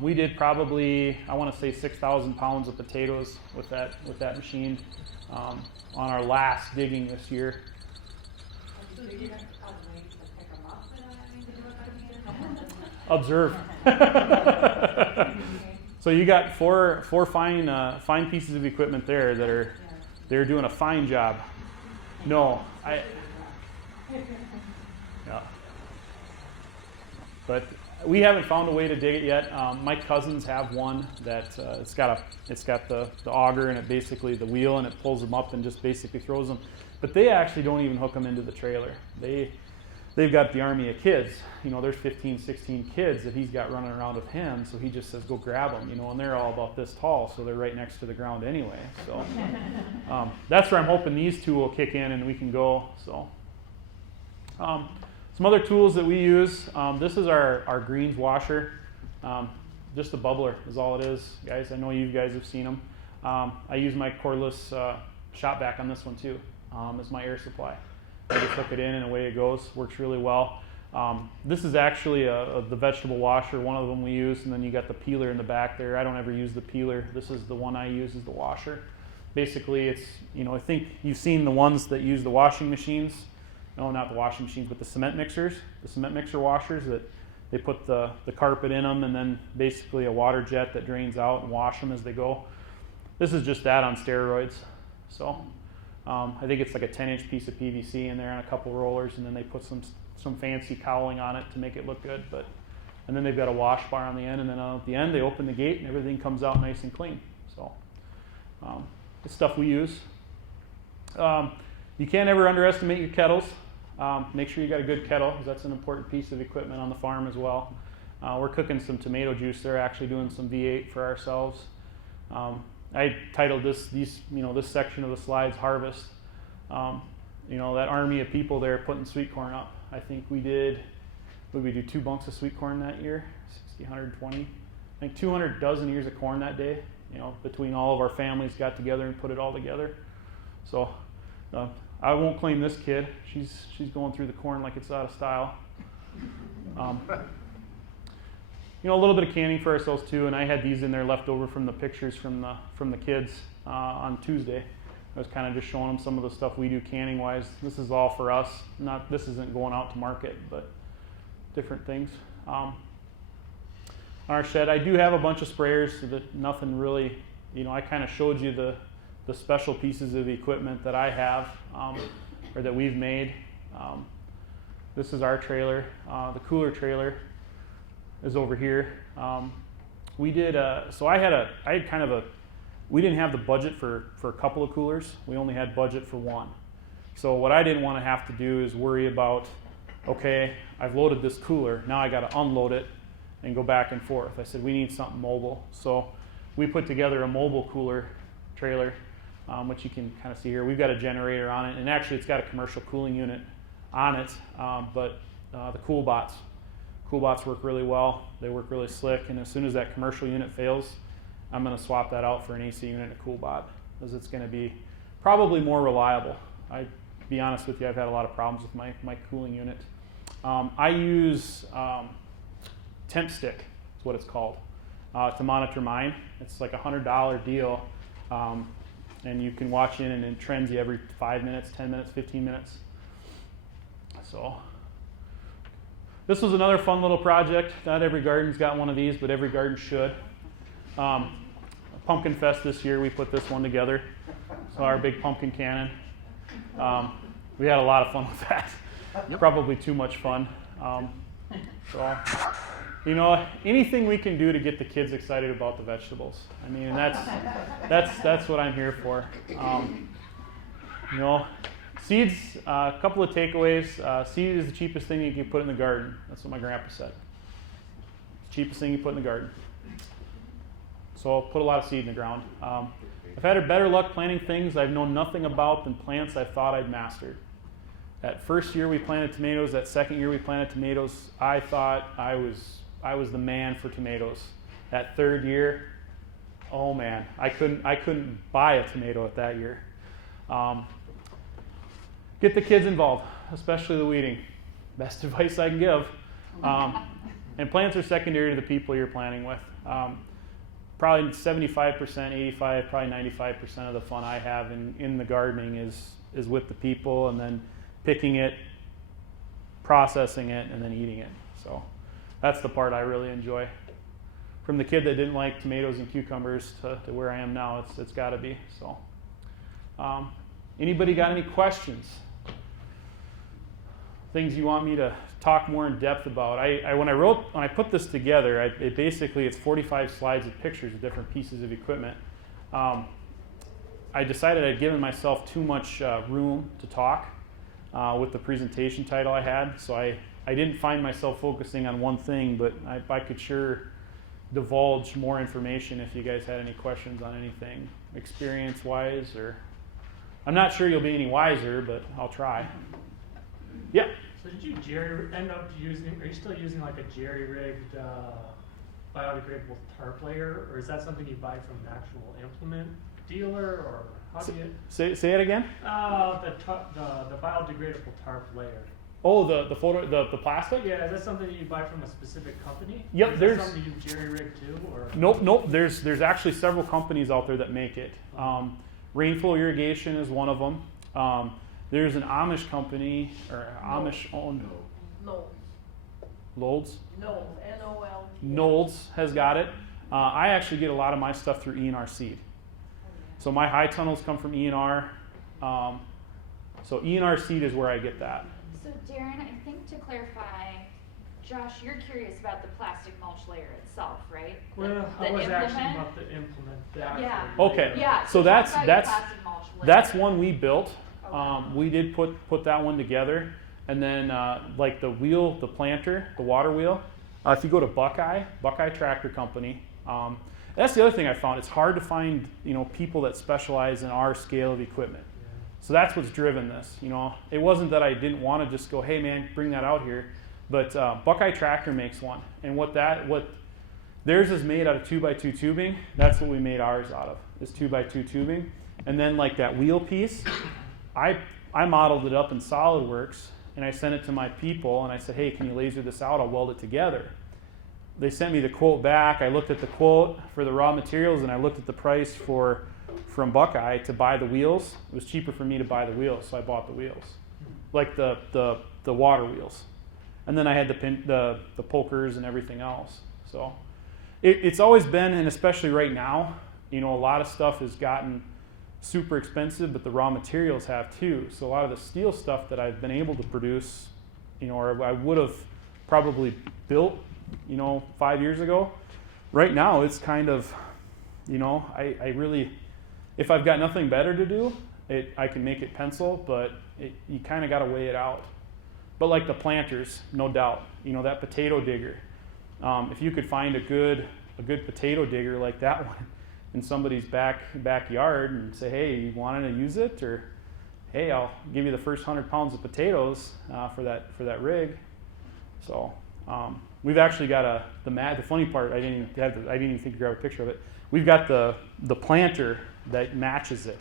We did probably, I want to say 6,000 pounds of potatoes with that machine on our last digging this year. Observe. So you got four fine pieces of equipment there that they're doing a fine job. No, yeah. But we haven't found a way to dig it yet. My cousins have one that it's got the auger and it basically the wheel, and it pulls them up and just basically throws them. But they actually don't even hook them into the trailer. They've got the army of kids. There's 15, 16 kids that he's got running around with him. So he just says, go grab them. And they're all about this tall, so they're right next to the ground anyway. So that's where I'm hoping these two will kick in and we can go. So. Some other tools that we use, this is our greens washer. Just a bubbler is all it is, guys. I know you guys have seen them. I use my cordless shop vac on this one too, as my air supply. I just hook it in and away it goes. Works really well. This is actually the vegetable washer, one of them we use, and then you got the peeler in the back there. I don't ever use the peeler. This is the one I use, is the washer. Basically, it's, I think you've seen the ones that use the washing machines. No, not the washing machines, but the cement mixers, the cement mixer washers that they put the carpet in them and then basically a water jet that drains out and wash them as they go. This is just that on steroids. So I think it's like a 10-inch piece of PVC in there and a couple rollers, and then they put some fancy cowling on it to make it look good. And then they've got a wash bar on the end, and then at the end they open the gate and everything comes out nice and clean. So it's stuff we use. You can't ever underestimate your kettles. Make sure you got a good kettle, because that's an important piece of equipment on the farm as well. We're cooking some tomato juice. They're actually doing some V8 for ourselves. I titled this section of the slides "Harvest." That army of people there putting sweet corn up. I think we did 2 bunks of sweet corn that year, 60, 120. I think 200 dozen ears of corn that day. Between all of our families got together and put it all together. So. I won't claim this kid. She's going through the corn like it's out of style. A little bit of canning for ourselves too, and I had these in there left over from the pictures from the kids on Tuesday. I was kind of just showing them some of the stuff we do canning wise. This is all for us. This isn't going out to market, but different things. our shed. I do have a bunch of sprayers, so that nothing really, I kind of showed you the special pieces of the equipment that I have, or that we've made. This is our trailer. The cooler trailer is over here. We did, we didn't have the budget for a couple of coolers. We only had budget for one. So what I didn't want to have to do is worry about, okay, I've loaded this cooler, now I got to unload it and go back and forth. I said, we need something mobile. So we put together a mobile cooler trailer, which you can kind of see here. We've got a generator on it, and actually it's got a commercial cooling unit on it, but the cool bots work really well. They work really slick, and as soon as that commercial unit fails, I'm going to swap that out for an AC unit and a cool bot, because it's going to be probably more reliable. I be honest with you, I've had a lot of problems with my cooling unit. I use temp stick, is what it's called, to monitor mine. It's like a $100 deal, and you can watch in, and it trends you every 5 minutes, 10 minutes, 15 minutes. So this was another fun little project. Not every garden's got one of these, but every garden should. Pumpkin Fest this year, we put this one together. So our big pumpkin cannon. We had a lot of fun with that. Probably too much fun. So, anything we can do to get the kids excited about the vegetables. I mean, that's what I'm here for. Seeds, a couple of takeaways. Seed is the cheapest thing you can put in the garden. That's what my grandpa said. It's the cheapest thing you put in the garden. So I'll put a lot of seed in the ground. I've had better luck planting things I've known nothing about than plants I thought I'd mastered. That first year we planted tomatoes, that second year we planted tomatoes, I thought I was the man for tomatoes. That third year, oh man, I couldn't buy a tomato at that year. Get the kids involved, especially the weeding. Best advice I can give. And plants are secondary to the people you're planting with. Probably 75%, 85, probably 95% of the fun I have in the gardening is with the people, and then picking it, processing it, and then eating it. So that's the part I really enjoy. From the kid that didn't like tomatoes and cucumbers to where I am now, it's got to be. So, anybody got any questions? Things you want me to talk more in depth about? When I put this together, it's 45 slides of pictures of different pieces of equipment. I decided I'd given myself too much room to talk with the presentation title I had, so I didn't find myself focusing on one thing, but I could sure divulge more information if you guys had any questions on anything experience-wise, or I'm not sure you'll be any wiser, but I'll try. Yeah. So did you are you still using like a jerry-rigged biodegradable tarp layer, or is that something you buy from an actual implement dealer, or how do you? Say it again. The biodegradable tarp layer. Oh, the plastic? Yeah, is that something that you buy from a specific company? Yep, or is there's that something you jerry-rig too, or? Nope. There's actually several companies out there that make it. Rainflow Irrigation is one of them. There's an Amish company, or Amish owned. Lolds? No, N-O-L. Knowles has got it. I actually get a lot of my stuff through ENR Seed. So my high tunnels come from ENR. So ENR Seed is where I get that. So Darin, I think to clarify, Josh, you're curious about the plastic mulch layer itself, right? Well, I was actually about to implement that. Yeah. Okay. Yeah. So talk about your plastic mulch layer. that's one we built. Okay. We did put that one together, and then like the wheel, the planter, the water wheel. If you go to Buckeye Tractor Company, that's the other thing I found. It's hard to find people that specialize in our scale of equipment. Yeah. So that's what's driven this. It wasn't that I didn't want to just go, hey man, bring that out here, but Buckeye Tractor makes one, and what theirs is made out of 2x2 tubing. That's what we made ours out of. Is 2x2 tubing, and then like that wheel piece. I modeled it up in SolidWorks, and I sent it to my people, and I said, hey, can you laser this out? I'll weld it together. They sent me the quote back. I looked at the quote for the raw materials, and I looked at the price from Buckeye to buy the wheels. It was cheaper for me to buy the wheels, so I bought the wheels, like the water wheels. And then I had the pokers and everything else. So It's always been, and especially right now, a lot of stuff has gotten super expensive, but the raw materials have too. So a lot of the steel stuff that I've been able to produce, or I would have probably built, 5 years ago, right now it's kind of, I really, if I've got nothing better to do, I can make it pencil, but you kind of got to weigh it out. But like the planters, no doubt, that potato digger, if you could find a good potato digger like that one in somebody's backyard and say, hey, you wanting to use it, or hey, I'll give you the first 100 pounds of potatoes for that rig. So we've actually got the funny part, I didn't even think to grab a picture of it. We've got the planter that matches it,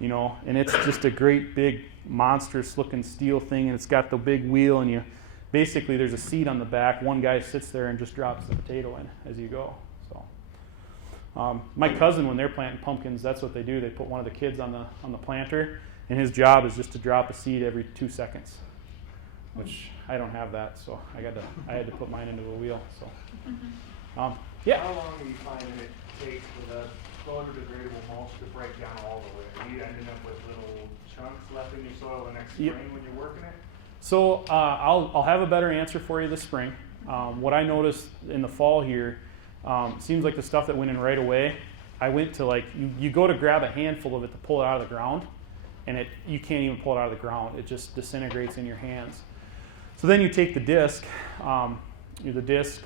and it's just a great big monstrous looking steel thing, and it's got the big wheel, and basically there's a seat on the back. One guy sits there and just drops the potato in as you go. So my cousin, when they're planting pumpkins, that's what they do. They put one of the kids on the planter, and his job is just to drop a seed every 2 seconds, which I don't have that, so I had to put mine into a wheel. So yeah. How long are you finding it takes for the photodegradable mulch to break down all the way? Are you ending up with little chunks left in your soil the next spring when you're working it? So I'll have a better answer for you this spring. What I noticed in the fall here, seems like the stuff that went in right away, I went to you go to grab a handful of it to pull it out of the ground, and you can't even pull it out of the ground. It just disintegrates in your hands. So then you take the disc,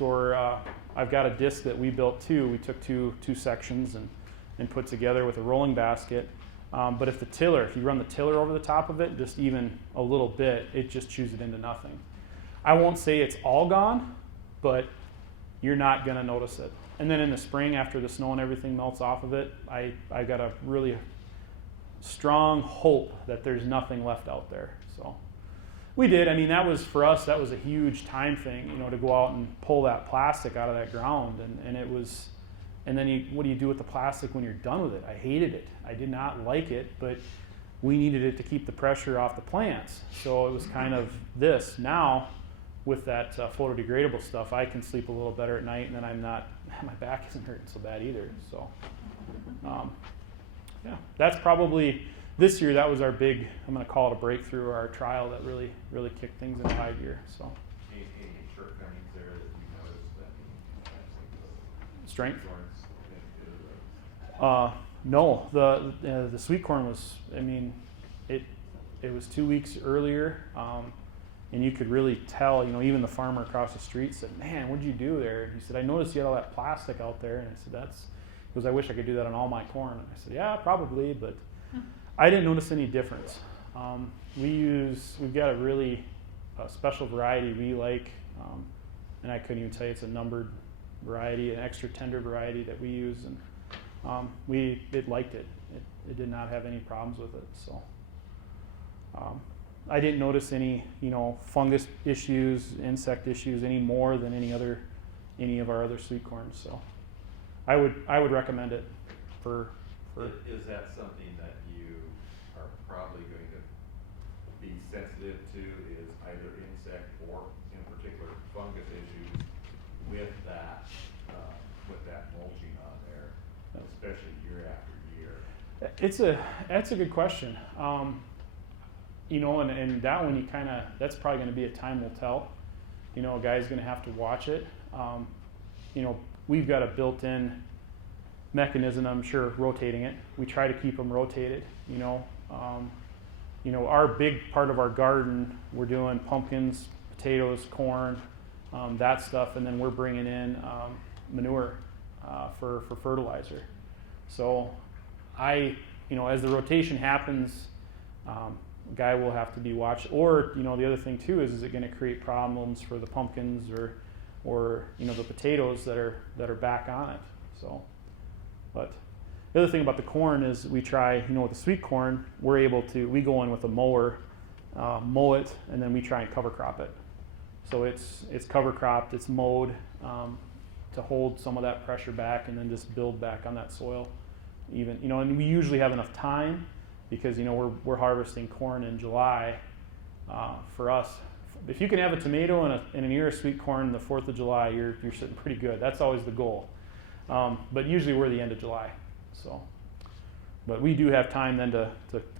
or I've got a disc that we built too. We took two sections and put together with a rolling basket. But if you run the tiller over the top of it, just even a little bit, it just chews it into nothing. I won't say it's all gone, but you're not going to notice it. And then in the spring, after the snow and everything melts off of it, I got a really strong hope that there's nothing left out there. So we did. I mean, for us, that was a huge time thing, to go out and pull that plastic out of that ground. And it was, and then what do you do with the plastic when you're done with it? I hated it. I did not like it, but we needed it to keep the pressure off the plants. So it was kind of this. Now, with that photodegradable stuff, I can sleep a little better at night, and then my back isn't hurting so bad either. So, yeah, that's probably, this year, that was our big, I'm going to call it a breakthrough, or our trial that really, really kicked things into high gear. So. Any shortcomings there that you noticed that Strength? Florence No, the sweet corn was, it was 2 weeks earlier, and you could really tell, even the farmer across the street said, man, what'd you do there? And he said, I noticed you had all that plastic out there. And I said, he goes, I wish I could do that on all my corn. And I said, yeah, probably, but I didn't notice any difference. We've got a really special variety we like, and I couldn't even tell you it's a numbered variety, an extra tender variety that we use, and it liked it. It did not have any problems with it. So I didn't notice any fungus issues, insect issues any more than any of our other sweet corns. So I would recommend it for. Is that something that you are probably going to be sensitive to? Is either insect or, in particular, fungus issues with that mulching on there, especially year after year? That's a good question. And that one that's probably going to be a time will tell. A guy's going to have to watch it. We've got a built-in mechanism, I'm sure, rotating it. We try to keep them rotated. Our big part of our garden, we're doing pumpkins, potatoes, corn, that stuff, and then we're bringing in manure for fertilizer. So as the rotation happens, guy will have to be watched. Or the other thing too is it going to create problems for the pumpkins or the potatoes that are back on it. So, but the other thing about the corn is we try, with the sweet corn, we go in with a mower, mow it, and then we try and cover crop it. So it's cover cropped, it's mowed to hold some of that pressure back, and then just build back on that soil. Even and we usually have enough time because we're harvesting corn in July. For us, if you can have a tomato and an ear of sweet corn the 4th of July, you're sitting pretty good. That's always the goal. But usually we're the end of July. So, but we do have time then to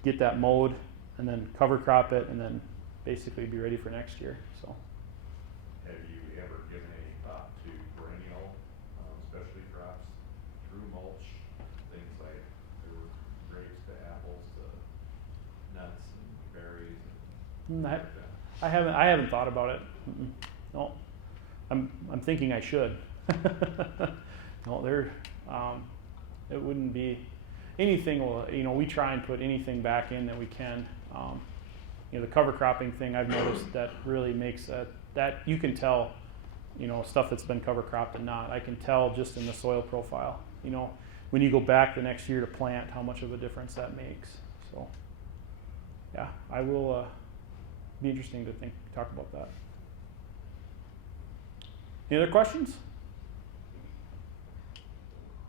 get that mowed and then cover crop it and then basically be ready for next year. So. Have you ever given any thought to perennial, especially crops through mulch, things like grapes to apples to nuts and berries and things like that? I haven't thought about it. No, I'm thinking I should. No, it wouldn't be anything. We try and put anything back in that we can. The cover cropping thing I've noticed that really makes that you can tell, stuff that's been cover cropped and not. I can tell just in the soil profile. When you go back the next year to plant, how much of a difference that makes. So, yeah, I will. Be interesting to talk about that. Any other questions?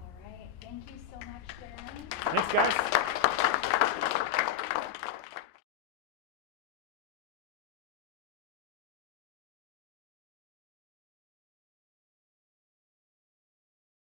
All right, thank you so much, Darin. Thanks, guys.